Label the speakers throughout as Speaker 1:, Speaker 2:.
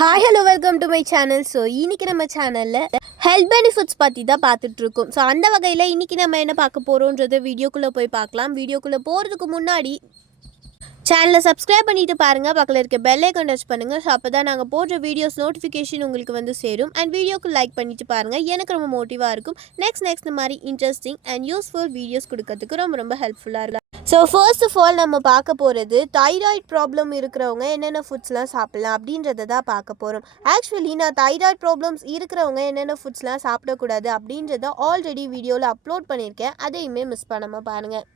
Speaker 1: Hi hello welcome to my channel so இன்றைக்கி நம்ம சேனலில் ஹெல்த் பெனிஃபிட்ஸ் பற்றி தான் பார்த்துட்ருக்கோம் ஸோ அந்த வகையில் இன்றைக்கி நம்ம என்ன பார்க்க போகிறோன்றத வீடியோக்குள்ளே போய் பார்க்கலாம். வீடியோக்குள்ளே போகிறதுக்கு முன்னாடி சேனலை சப்ஸ்கிரைப் பண்ணிவிட்டு பாருங்கள் பக்கத்தில் இருக்க பெல் ஐக்கன் டச் பண்ணுங்கள் ஸோ அப்போ தான் நாங்கள் போடுற வீடியோஸ் நோட்டிஃபிகேஷன் உங்களுக்கு வந்து சேரும். அண்ட் வீடியோக்கு லைக் பண்ணிவிட்டு பாருங்கள் எனக்கு ரொம்ப மோட்டிவாக இருக்கும். நெக்ஸ்ட் நெக்ஸ்ட் இந்த மாதிரி இன்ட்ரெஸ்டிங் அண்ட் யூஸ்ஃபுல் வீடியோஸ் கொடுக்கறதுக்கு ரொம்ப ரொம்ப ஹெல்ப்ஃபுல்லாக இருக்கும். ஸோ ஃபர்ஸ்ட் ஆஃப் ஆல் நம்ம பார்க்க போகிறது தைராய்டு ப்ராப்ளம் இருக்கிறவங்க என்னென்ன ஃபுட்ஸ்லாம் சாப்பிட்லாம் அப்படின்றத தான் பார்க்க போகிறோம் ஆக்சுவலி நான் தைராய்டு ப்ராப்ளம்ஸ் இருக்கிறவங்க என்னென்ன ஃபுட்ஸ்லாம் சாப்பிடக்கூடாது அப்படின்றத ஆல்ரெடி வீடியோவில் அப்லோட் பண்ணியிருக்கேன். அதையுமே மிஸ் பண்ணாமல் பாருங்கள்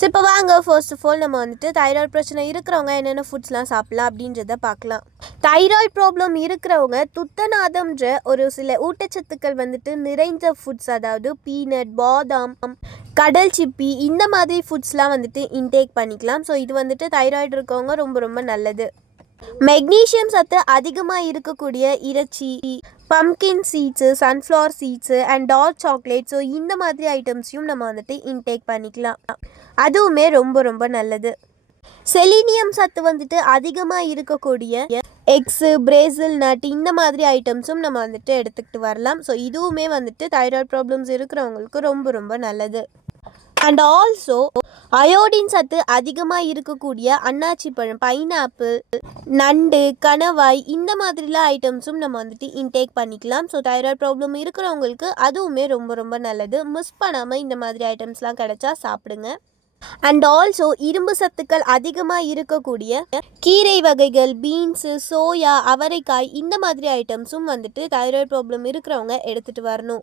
Speaker 1: ஸோ இப்போ வாங்க. ஃபர்ஸ்ட் ஆஃப் ஆல் நம்ம வந்துட்டு தைராய்டு பிரச்சனை இருக்கிறவங்க என்னென்ன ஃபுட்ஸ்லாம் சாப்பிடலாம் அப்படின்றத பார்க்கலாம். தைராய்டு ப்ராப்ளம் இருக்கிறவங்க துத்தநாதம்ன்ற ஒரு சில ஊட்டச்சத்துக்கள் வந்துட்டு நிறைந்த ஃபுட்ஸ் அதாவது பீனட் பாதாம் கடல் சிப்பி இந்த மாதிரி ஃபுட்ஸ்லாம் வந்துட்டு இன்டேக் பண்ணிக்கலாம். ஸோ இது வந்துட்டு தைராய்டு இருக்கவங்க ரொம்ப ரொம்ப நல்லது. மெக்னீஷியம் சத்து அதிகமாக இருக்கக்கூடிய இறைச்சி pumpkin seeds sunflower seeds and dark chocolate so இந்த மாதிரி ஐட்டம்ஸையும் நம்ம வந்துட்டு இன்டேக் பண்ணிக்கலாம். அதுவுமே ரொம்ப ரொம்ப நல்லது. செலீனியம் சத்து வந்துட்டு அதிகமாக இருக்கக்கூடிய எக்ஸு பிரேசில் நட் இந்த மாதிரி ஐட்டம்ஸும் நம்ம வந்துட்டு எடுத்துக்கிட்டு வரலாம். ஸோ இதுவுமே வந்துட்டு தைராய்டு ப்ராப்ளம்ஸ் இருக்கிறவங்களுக்கு ரொம்ப ரொம்ப நல்லது. அண்ட் ஆல்சோ அயோடின் சத்து அதிகமாக இருக்கக்கூடிய அன்னாச்சி பழம் பைனாப்பிள் நண்டு கணவாய் இந்த மாதிரிலாம் ஐட்டம்ஸும் நம்ம வந்துட்டு இன்டேக் பண்ணிக்கலாம். ஸோ தைராய்டு ப்ராப்ளம் இருக்கிறவங்களுக்கு அதுவுமே ரொம்ப ரொம்ப நல்லது. மிஸ் பண்ணாமல் இந்த மாதிரி ஐட்டம்ஸ்லாம் கிடைச்சா சாப்பிடுங்க. அண்ட் ஆல்சோ இரும்பு சத்துக்கள் அதிகமாக இருக்கக்கூடிய கீரை வகைகள் பீன்ஸு சோயா அவரைக்காய் இந்த மாதிரி ஐட்டம்ஸும் வந்துட்டு தைராய்டு ப்ராப்ளம் இருக்கிறவங்க எடுத்துகிட்டு வரணும்.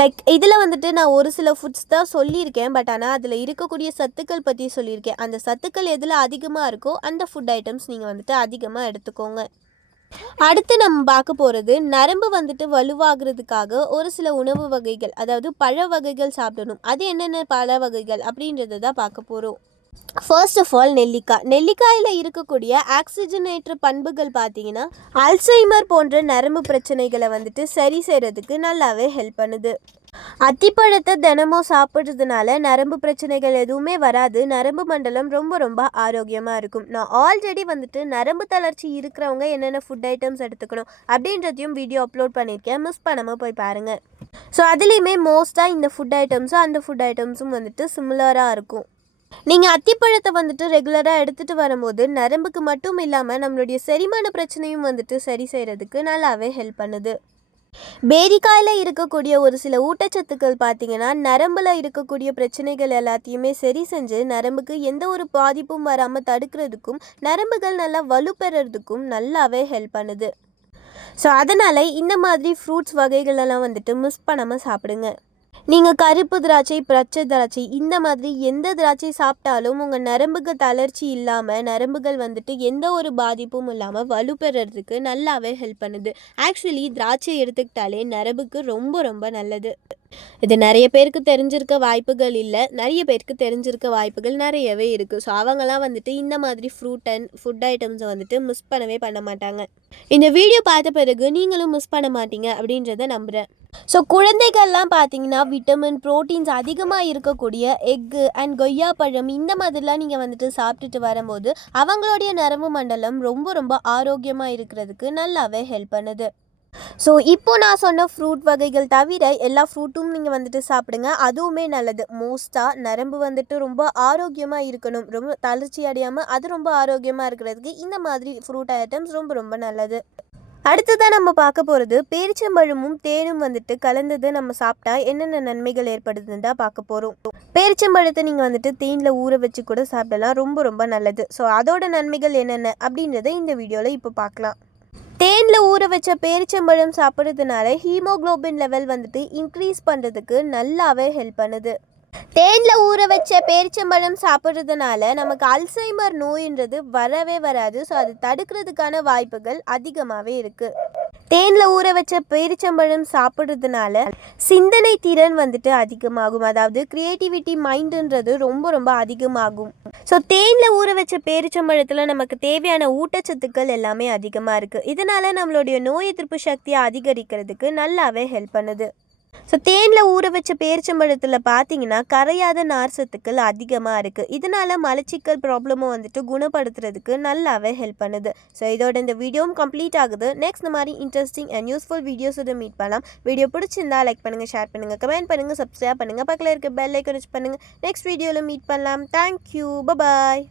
Speaker 1: லைக் இதில் வந்துட்டு நான் ஒரு சில ஃபுட்ஸ் தான் சொல்லியிருக்கேன் பட் ஆனால் அதில் இருக்கக்கூடிய சத்துக்கள் பற்றி சொல்லியிருக்கேன். அந்த சத்துக்கள் எதில் அதிகமாக இருக்கோ அந்த ஃபுட் ஐட்டம்ஸ் நீங்கள் வந்துட்டு அதிகமாக எடுத்துக்கோங்க. அடுத்து நம்ம பார்க்க போகிறது நரம்பு வந்துட்டு வலுவாகிறதுக்காக ஒரு சில உணவு வகைகள் அதாவது பழ வகைகள் சாப்பிடணும். அது என்னென்ன பழ வகைகள் அப்படின்றத தான் பார்க்க போகிறோம் ஃபர்ஸ்ட் ஆஃப் ஆல் நெல்லிக்காய் நெல்லிக்காயில் இருக்கக்கூடிய ஆக்சிஜனேற்ற பண்புகள் பார்த்தீங்கன்னா அல்சைமர் போன்ற நரம்பு பிரச்சனைகளை வந்துட்டு சரி செய்கிறதுக்கு நல்லாவே ஹெல்ப் பண்ணுது. அத்திப்பழத்தை தினமும் சாப்பிட்றதுனால நரம்பு பிரச்சனைகள் எதுவுமே வராது. நரம்பு மண்டலம் ரொம்ப ரொம்ப ஆரோக்கியமாக இருக்கும். நான் ஆல்ரெடி வந்துட்டு நரம்பு தளர்ச்சி இருக்கிறவங்க என்னென்ன ஃபுட் ஐட்டம்ஸ் எடுத்துக்கணும் அப்படின்றதையும் வீடியோ அப்லோட் பண்ணியிருக்கேன். மிஸ் பண்ணாமல் போய் பாருங்கள் ஸோ அதுலேயுமே மோஸ்ட்டாக இந்த ஃபுட் ஐட்டம்ஸும் அந்த ஃபுட் ஐட்டம்ஸும் வந்துட்டு சிமிலராக இருக்கும். நீங்கள் அத்திப்பழத்தை வந்துட்டு ரெகுலராக எடுத்துகிட்டு வரும்போது நரம்புக்கு மட்டும் இல்லாமல் நம்மளுடைய செரிமான பிரச்சனையும் வந்துட்டு சரி செய்கிறதுக்கு நல்லாவே ஹெல்ப் பண்ணுது. பேரிக்காயில் இருக்கக்கூடிய ஒரு சில ஊட்டச்சத்துக்கள் பார்த்தீங்கன்னா நரம்பில் இருக்கக்கூடிய பிரச்சனைகள் எல்லாத்தையுமே சரி செஞ்சு நரம்புக்கு எந்த ஒரு பாதிப்பும் வராமல் தடுக்கிறதுக்கும் நரம்புகள் நல்லா வலுப்பெறதுக்கும் நல்லாவே ஹெல்ப் பண்ணுது. ஸோ அதனால் இந்த மாதிரி ஃப்ரூட்ஸ் வகைகளெல்லாம் வந்துட்டு மிஸ் பண்ணாமல் சாப்பிடுங்க. நீங்கள் கருப்பு திராட்சை பச்சை திராட்சை இந்த மாதிரி எந்த திராட்சை சாப்பிட்டாலும் உங்கள் நரம்புக்கு தளர்ச்சி இல்லாமல் நரம்புகள் வந்துட்டு எந்த ஒரு பாதிப்பும் இல்லாமல் வலுப்பெறதுக்கு நல்லாவே ஹெல்ப் பண்ணுது. ஆக்சுவலி திராட்சை எடுத்துக்கிட்டாலே நரம்புக்கு ரொம்ப ரொம்ப நல்லது. இது நிறைய பேருக்கு தெரிஞ்சிருக்க வாய்ப்புகள் இல்லை. நிறைய பேருக்கு தெரிஞ்சிருக்க வாய்ப்புகள் நிறையவே இருக்குது ஸோ அவங்களாம் வந்துட்டு இந்த மாதிரி ஃப்ரூட் அண்ட் ஃபுட் ஐட்டம்ஸை வந்துட்டு மிஸ் பண்ணவே பண்ண மாட்டாங்க. இந்த வீடியோ பார்த்த பிறகு நீங்களும் மிஸ் பண்ண மாட்டீங்க அப்படின்றத நம்புகிறேன் ஸோ குழந்தைகள்லாம் பார்த்தீங்கன்னா விட்டமின் ப்ரோட்டீன்ஸ் அதிகமாக இருக்கக்கூடிய எக்கு அண்ட் கொய்யா பழம் இந்த மாதிரிலாம் நீங்கள் வந்துட்டு சாப்பிட்டுட்டு வரும்போது அவங்களுடைய நரம்பு மண்டலம் ரொம்ப ரொம்ப ஆரோக்கியமாக இருக்கிறதுக்கு நல்லாவே ஹெல்ப் பண்ணுது. ஸோ இப்போ நான் சொன்ன ஃப்ரூட் வகைகள் தவிர எல்லா ஃப்ரூட்டும் நீங்கள் வந்துட்டு சாப்பிடுங்க. அதுவுமே நல்லது. மோஸ்ட்டாக நரம்பு வந்துட்டு ரொம்ப ஆரோக்கியமாக இருக்கணும். ரொம்ப தளர்ச்சி அடையாமல் அது ரொம்ப ஆரோக்கியமாக இருக்கிறதுக்கு இந்த மாதிரி ஃப்ரூட் ஐட்டம்ஸ் ரொம்ப ரொம்ப நல்லது. அடுத்ததான் நம்ம பார்க்க போகிறது பேரிச்சம்பழமும் தேனும் வந்துட்டு கலந்தது நம்ம சாப்பிட்டா என்னென்ன நன்மைகள் ஏற்படுதுன்னு தான் பார்க்க போகிறோம் பேரிச்சம்பழத்தை நீங்கள் வந்துட்டு தேனில் ஊற வச்சு கூட சாப்பிடலாம். ரொம்ப ரொம்ப நல்லது. ஸோ அதோட நன்மைகள் என்னென்ன அப்படின்றத இந்த வீடியோவில் இப்போ பார்க்கலாம். தேனில் ஊற வச்ச பேரிச்சம்பழம் சாப்பிட்றதுனால ஹீமோகுளோபின் லெவல் வந்துட்டு இன்க்ரீஸ் பண்ணுறதுக்கு நல்லாவே ஹெல்ப் பண்ணுது. தேனில் ஊற வச்ச பேரிச்சம்பழம் சாப்பிட்றதுனால நமக்கு அல்சைமர் நோயின்றது வரவே வராது. ஸோ அது தடுக்கிறதுக்கான வாய்ப்புகள் அதிகமாகவே இருக்குது தேனில் ஊற வச்ச பேரிச்சம்பழம் சாப்பிட்றதுனால சிந்தனை திறன் வந்துட்டு அதிகமாகும். அதாவது கிரியேட்டிவிட்டி மைண்டுன்றது ரொம்ப ரொம்ப அதிகமாகும். ஸோ தேனில் ஊற வச்ச பேரிச்சம்பழத்தில் நமக்கு தேவையான ஊட்டச்சத்துக்கள் எல்லாமே அதிகமாக இருக்குது இதனால் நம்மளுடைய நோய் எதிர்ப்பு சக்தியை அதிகரிக்கிறதுக்கு நல்லாவே ஹெல்ப் பண்ணுது. ஸோ தேனில் ஊற வச்ச பேரிச்சம்பழத்தில் பார்த்தீங்கன்னா கரையாத நார் சத்துக்கள் அதிகமாக இருக்குது இதனால் மலச்சிக்கல் ப்ராப்ளமும் வந்துட்டு குணப்படுத்துறதுக்கு நல்லாவே ஹெல்ப் பண்ணுது. ஸோ இதோட இந்த வீடியோவும் கம்ப்ளீட் ஆகுது. நெக்ஸ்ட் இந்த மாதிரி இன்ட்ரெஸ்டிங் அண்ட் யூஸ்ஃபுல் வீடியோஸோட மீட் பண்ணலாம். வீடியோ பிடிச்சிருந்தா லைக் பண்ணுங்கள் ஷேர் பண்ணுங்கள் கமெண்ட் பண்ணுங்கள் சப்ஸ்கிரைப் பண்ணுங்கள் பக்கத்தில் இருக்க பெல் ஐக்கன் பண்ணுங்கள் நெக்ஸ்ட் வீடியோவில் மீட் பண்ணலாம். Thank you bye bye